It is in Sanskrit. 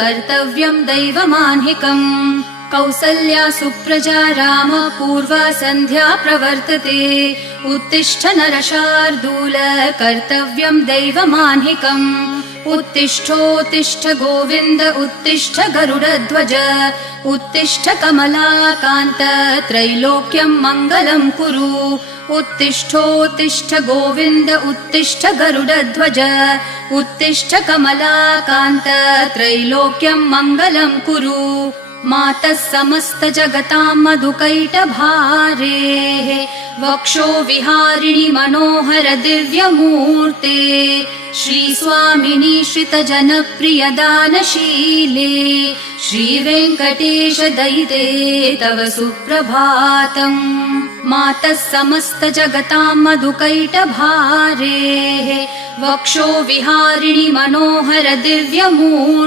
कर्तव्यं दैवमान्हिकम् कौसल्या सुप्रजा राम पूर्वा सन्ध्या प्रवर्तते उत्तिष्ठ नरशार्दूल कर्तव्यं दैवमान्हिकम् उत्तिष्ठोत्तिष्ठ गोविन्द उत्तिष्ठ गरुडध्वज उत्तिष्ठ कमलाकान्त त्रैलोक्यं मङ्गलं कुरु उत्तिष्ठोत्तिष्ठ गोविन्द उत्तिष्ठ गरुडध्वज उत्तिष्ठ कमलाकान्त त्रैलोक्यं मङ्गलं कुरु मातः समस्त जगतां मधुकैटभारेः वक्षो विहारिणि मनोहर दिव्यमूर्ते श्रीस्वामिनि श्रितजनप्रिय दानशीले श्रीवेङ्कटेश दयिते तव सुप्रभातम् मातः समस्त जगतां मधुकैटभारेः वक्षो विहारिणि मनोहर दिव्यमूर्ते